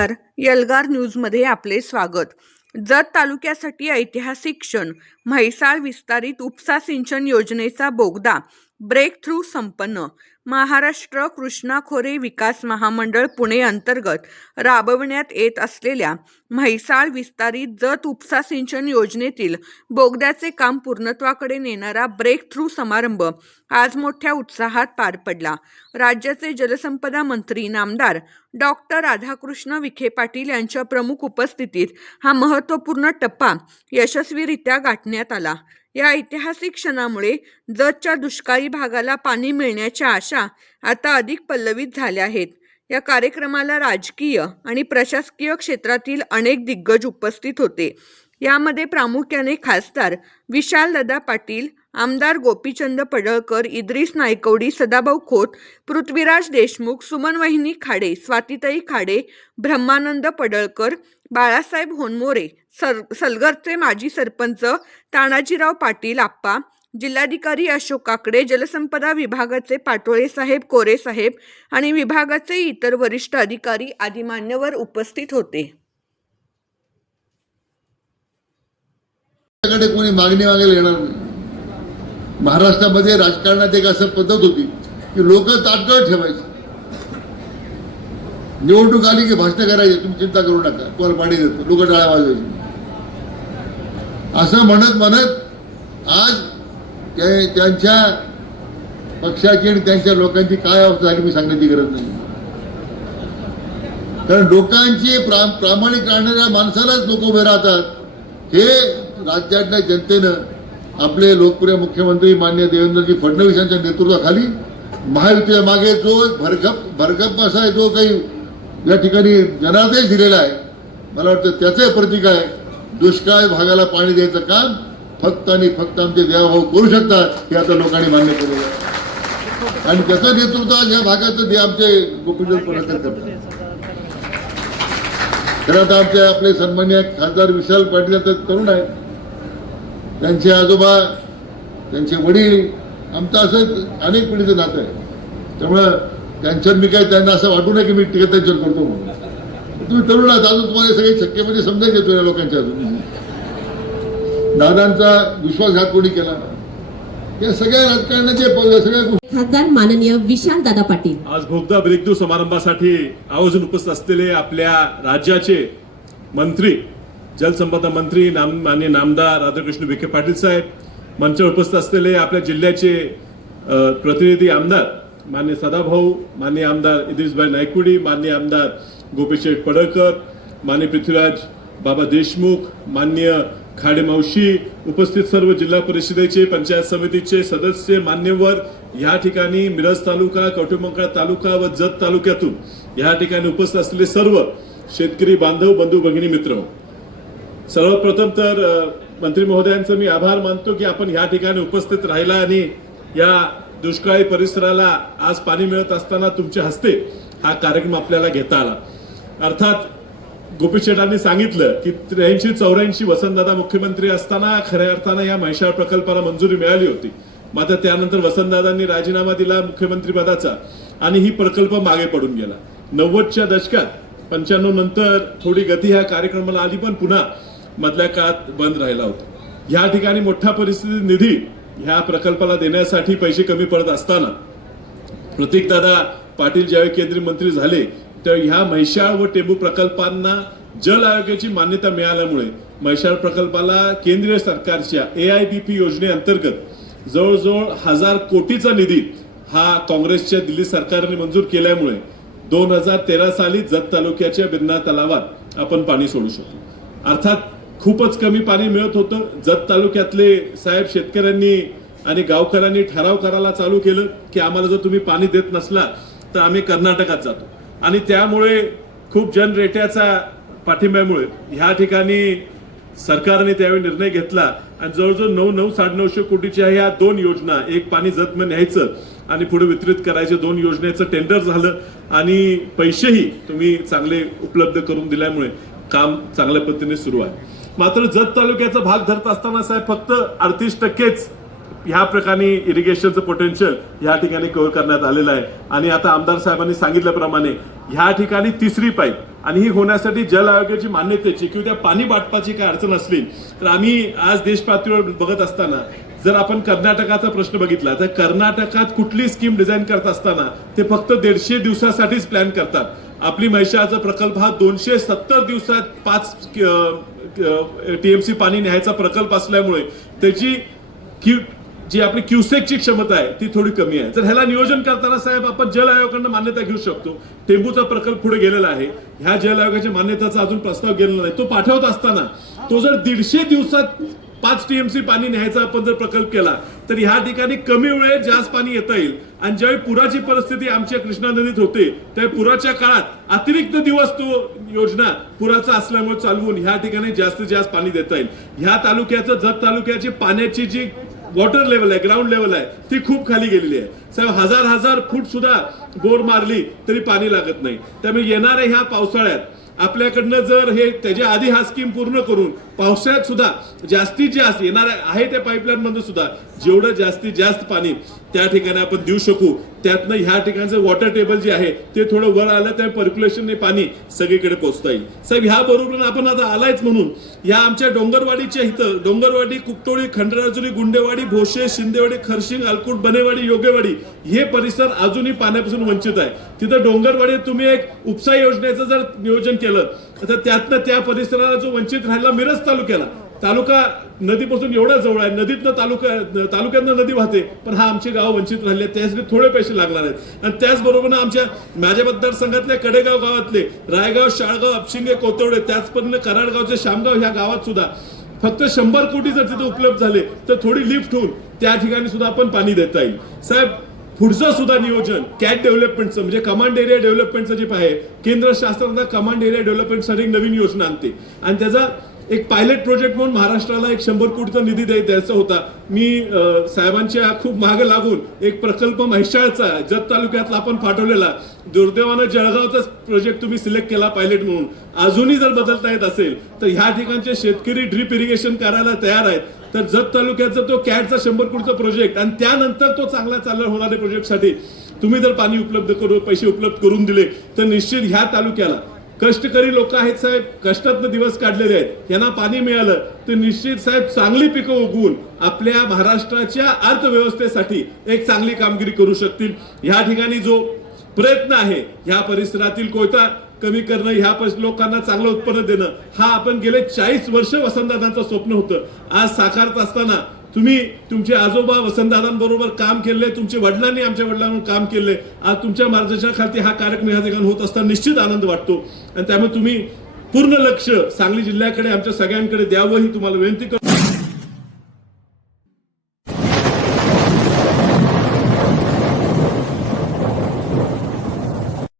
नमस्कार. एल्गार न्यूजमध्ये आपले स्वागत. जत तालुक्यासाठी ऐतिहासिक क्षण. म्हैसाळ विस्तारित उपसा सिंचन योजनेचा बोगदा ब्रेक थ्रू संपन्न. महाराष्ट्र कृष्णा खोरे विकास महामंडळ पुणे अंतर्गत राबवण्यात येत असलेल्या म्हैसाळ विस्तारित जत उपसा सिंचन योजनेतील बोगद्याचे काम पूर्णत्वाकडे नेणारा ब्रेक थ्रू समारंभ आज मोठ्या उत्साहात पार पडला. राज्याचे जलसंपदा मंत्री नामदार डॉक्टर राधाकृष्ण विखे पाटील यांच्या प्रमुख उपस्थितीत हा महत्त्वपूर्ण टप्पा यशस्वीरित्या गाठण्यात आला. या ऐतिहासिक क्षणामुळे जतच्या दुष्काळी भागाला पाणी मिळण्याच्या आशा आता अधिक पल्लवित झाल्या आहेत. या कार्यक्रमाला राजकीय आणि प्रशासकीय क्षेत्रातील अनेक दिग्गज उपस्थित होते. यामध्ये प्रामुख्याने खासदार विशालदादा पाटील, आमदार गोपीचंद पडळकर, इद्रिस नायकवडी, सदाभाऊ खोत, पृथ्वीराज देशमुख, सुमनवहिनी खाडे, स्वातीताई खाडे, ब्रह्मानंद पडळकर, बाळासाहेब होनमोरे, सलगरचे माजी सरपंच तानाजीराव पाटील आप्पा, जिल्हाधिकारी अशोक काकडे, जलसंपदा विभागाचे पाटोळे साहेब, कोरे साहेब आणि विभागाचे इतर वरिष्ठ अधिकारी आदी मान्यवर उपस्थित होते. कोणी मागणी मागायला येणार नाही. महाराष्ट्रामध्ये राजकारणात एक असं पद्धत होती की लोक ताटकळत ठेवायची. निवडणूक आली की भाषण करायची, तुम्ही चिंता करू नका, कोण पाणी देतो, लोक टाळ्या वाजवायची. असं म्हणत म्हणत आज त्यांच्या पक्षाची आणि त्यांच्या लोकांची काय अवस्था झाली मी सांगण्याची गरज नाही. कारण लोकांची प्रामाणिक राहणाऱ्या माणसालाच लोक उभे राहतात. हे राज्यातल्या जनतेनं आपले लोकप्रिय मुख्यमंत्री माननीय देवेंद्रजी फडणवीस यांच्या नेतृत्वाखाली महायुतीच्या मागे जो भरगप असा जो काही या ठिकाणी जनादेश दिलेला आहे, मला वाटतं त्याचे प्रतीक आहे. दुष्काळ भागाला पाणी द्यायचं काम फक्त आणि फक्त आमचे देवाभाऊ करू शकतात हे आता लोकांनी मान्य केलेलं आहे. आणि त्याचं नेतृत्व आज या भागाचं आमचे गोपीचंद पडळकर करतात. तर आता आपले सन्माननीय खासदार विशाल पाटील तर तरुण आहेत, त्यांचे आजोबा, त्यांचे वडील, आमचं असं अनेक पिढीचं नातं आहे. त्यामुळं त्यांच्यावर मी काय त्यांना असं वाटू नये की मी टीका त्यांच्यावर करतो म्हणून. तुम्ही तरुण आहात, अजून तुम्हाला सगळे शक्य म्हणजे समजायला येतो या लोकांच्या. अजून दादांचा विश्वासघात कोणी केला, या सगळ्या राजकारणाचे सगळ्या खासदार माननीय विशालदादा पाटील आज बोगदा ब्रेकथ्रू समारंभासाठी आवर्जून उपस्थित असलेले आपल्या राज्याचे मंत्री, जलसंपदा मंत्री माननीय नामदार राधाकृष्ण विखे पाटील साहेब, मंचावर उपस्थित असलेले आपल्या जिल्ह्याचे प्रतिनिधी आमदार माननीय सदाभाऊ, माननीय आमदार इद्रिसभाई नायकवडी, माननीय आमदार गोपीचंद पडळकर, माननीय पृथ्वीराज बाबा देशमुख, माननीय खाडे मावशी, उपस्थित सर्व जिल्हा परिषदेचे, पंचायत समितीचे सदस्य, मान्यवर, या ठिकाणी मिरज तालुका, कवठेमंकाळ तालुका व जत तालुक्यातून या ठिकाणी उपस्थित असलेले सर्व शेतकरी बांधव, बंधू भगिनी, मित्र, सर्वप्रथम तर मंत्री महोदयांचं मी आभार मानतो की आपण या ठिकाणी उपस्थित राहिला आणि या दुष्काळी परिसराला आज पाणी मिळत असताना तुमच्या हस्ते हा कार्यक्रम आपल्याला घेता आला. अर्थात गोपीचंदांनी सांगितलं की 83-84 वसंतदादा मुख्यमंत्री असताना खऱ्या अर्थानं या म्हैसाळ प्रकल्पाला मंजुरी मिळाली होती. मात्र त्यानंतर वसंतदादांनी राजीनामा दिला मुख्यमंत्री पदाचा आणि ही प्रकल्प मागे पडून गेला. 90च्या दशकात 95 नंतर थोडी गती ह्या कार्यक्रमाला आली, पण पुन्हा मधल्या काळात बंद राहिला होता. या ठिकाणी मोठा परिस्थिती निधी ह्या प्रकल्पाला देण्यासाठी पैसे कमी पडत असताना प्रतीकदादा पाटील ज्यावेळी केंद्रीय मंत्री झाले तर ह्या म्हैसाळ व टेंभू प्रकल्पांना जल आयोगाची मान्यता मिळाल्यामुळे म्हैसाळ प्रकल्पाला केंद्रीय सरकारच्या AIBP योजनेअंतर्गत जवळजवळ 1000 कोटीचा निधी हा काँग्रेसच्या दिल्ली सरकारने मंजूर केल्यामुळे 2013 साली जत तालुक्याच्या बिरना तलावात आपण पाणी सोडू शकतो. अर्थात खूपच कमी पाणी मिळत होतं. जत तालुक्यातले साहेब शेतकऱ्यांनी आणि गावकऱ्यांनी ठराव करायला चालू केलं की आम्हाला जर तुम्ही पाणी देत नसला तर आम्ही कर्नाटकात जातो. आणि त्यामुळे खूप जनरेट्याचा पाठिंब्यामुळे ह्या ठिकाणी सरकारने त्यावेळी निर्णय घेतला आणि जवळजवळ 900-950 कोटीच्या ह्या 2 योजना, एक पाणी जतमध्ये न्यायचं आणि पुढे वितरित करायचे, 2 योजनेचं टेंडर झालं आणि पैसेही तुम्ही चांगले उपलब्ध करून दिल्यामुळे काम चांगल्या पद्धतीने सुरू आहे. मात्र जत तालुक्याचा भाग धरत असताना साहेब फक्त 38%च ह्या प्रकारे इरिगेशनचं पोटेन्शियल ह्या ठिकाणी कव्हर करण्यात आलेलं आहे. आणि आता आमदार साहेबांनी सांगितल्याप्रमाणे ह्या ठिकाणी तिसरी पाईप आणि ही होण्यासाठी जल आयोगाची मान्यतेची किंवा त्या पाणी वाटपाची काय अडचण असली तर आम्ही आज देश पातळीवर बघत असताना जर आपण कर्नाटकाचा प्रश्न बघितला तर कर्नाटकात कुठली स्कीम डिझाईन करत असताना ते फक्त 150 दिवसासाठीच प्लॅन करतात. आपली म्हैसाळचा प्रकल्प हा 270 दिवसात 5 TMC पाणी न्यायचा प्रकल्प असल्यामुळे त्याची जी आपली क्युसेकची क्षमता आहे ती थोडी कमी आहे. तर ह्याला नियोजन करताना साहेब आपण जल आयोगाकडनं मान्यता घेऊ शकतो. टेंबूचा प्रकल्प पुढे गेलेला आहे. ह्या जल आयोगाच्या मान्यतेचा अजून प्रस्ताव गेलेला नाही. तो पाठवत असताना तो जर 150 दिवसात 5 TMC पाणी न्यायचा आपण जर प्रकल्प केला तर ह्या ठिकाणी कमी वेळेत जास्त पाणी येता येईल. आणि ज्यावेळी पुराची परिस्थिती आमच्या कृष्णा नदीत होते त्यावेळी पुराच्या काळात अतिरिक्त दिवस तो योजना पुराचा असल्यामुळे चालवून ह्या ठिकाणी जास्तीत जास्त पाणी देता येईल. ह्या तालुक्याचं जत तालुक्याची पाण्याची जी वॉटर लेवल आहे ग्राउंड लेवल आहे ती खूप खाली गेलेली आहे साहेब. हजार फूट सुद्धा बोर मारली तरी पाणी लागत नाही. त्यामुळे येणाऱ्या ह्या पावसाळ्यात आपल्याकडनं जर हे त्याच्या आधी हा स्कीम पूर्ण करून पावसाळ्यात सुद्धा जास्तीत जास्त येणार आहे त्या पाईपलाईन मध्ये सुद्धा जेवढं जास्तीत जास्त पाणी त्या ठिकाणी आपण देऊ शकू त्यातनं ह्या ठिकाणचं वॉटर टेबल जे आहे ते थोडं वर आलं त्या पर्क्युलेशनने पाणी सगळीकडे पोहोचता येईल. साहेब ह्या बरोबर आपण आता आलायच म्हणून या आमच्या डोंगरवाडीच्या इथं डोंगरवाडी कुकटोळी खंडराजुरी गुंडेवाडी भोसे शिंदेवाडी खरशिंग अलकुट बनेवाडी योगेवाडी हे परिसर अजूनही पाण्यापासून वंचित आहे. तिथं डोंगरवाडीत तुम्ही एक उपसा योजनेचं जर नियोजन केलं तर त्यातनं त्या परिसराला जो वंचित राहिला मिरज तालुका नदीपासून एवढा जवळ आहे. नदीतनं तालुक्यातनं नदी वाहते पण हा आमचे गाव वंचित राहिले त्यासाठी थोडे पैसे लागणार आहेत. आणि त्याचबरोबर माझ्या मतदारसंघातल्या कडेगाव गावातले रायगाव शाळगाव अपशिंगे कोतवडे त्याचप्रमाणे कराडगावचे शामगाव ह्या गावात सुद्धा फक्त 100 कोटी जर तिथे उपलब्ध झाले तर थोडी लिफ्ट होऊन त्या ठिकाणी सुद्धा आपण पाणी देता येईल. साहेब पुढचं सुद्धा नियोजन कॅट डेव्हलपमेंटचं म्हणजे कमांड एरिया डेव्हलपमेंटचं जे आहे केंद्र शासनाचा कमांड एरिया डेव्हलपमेंटसाठी नवीन योजना आणते आणि त्याचा एक पायलट प्रोजेक्ट म्हणून महाराष्ट्राला एक 100 कोटीचा निधी द्यायचा होता. मी साहेबांच्या खूप मागे लागून एक प्रकल्प म्हैसाळचा जत तालुक्यातला आपण पाठवलेला दुर्दैवानं जळगावचा प्रोजेक्ट तुम्ही सिलेक्ट केला पायलट म्हणून. अजूनही जर बदलता येत असेल तर ह्या ठिकाणचे शेतकरी ड्रीप इरिगेशन करायला तयार आहेत. तर जत तालुक्याचा तो कॅटचा 100 कोटीचा प्रोजेक्ट आणि त्यानंतर तो चांगला होणाऱ्या प्रोजेक्टसाठी तुम्ही जर पाणी पैसे उपलब्ध करून दिले तर निश्चित ह्या तालुक्याला कष्टकरी लोक आहेत साहेब कष्टातनं दिवस काढलेले आहेत यांना पाणी मिळालं तर निश्चित साहेब चांगली पिकं उगवून आपल्या महाराष्ट्राच्या अर्थव्यवस्थेसाठी एक चांगली कामगिरी करू शकतील. ह्या ठिकाणी जो प्रयत्न आहे ह्या परिसरातील कोयता कमी करणं ह्या लोकांना चांगलं उत्पन्न देणं हा आपण गेले 40 वर्ष वसंतदादांचं स्वप्न होतं आज साकारत असताना तुम्ही तुमचे आजोबा वसंतदादांबरोबर काम केले तुमचे वडिलांनी आमच्या वडिलांवर काम केले आज तुमच्या मार्गदर्शनाखाली हा कार्यक्रम ह्या ठिकाणी होत असताना निश्चित आनंद वाटतो. आणि त्यामुळे तुम्ही पूर्ण लक्ष सांगली जिल्ह्याकडे आमच्या सगळ्यांकडे द्यावं ही तुम्हाला विनंती करतो.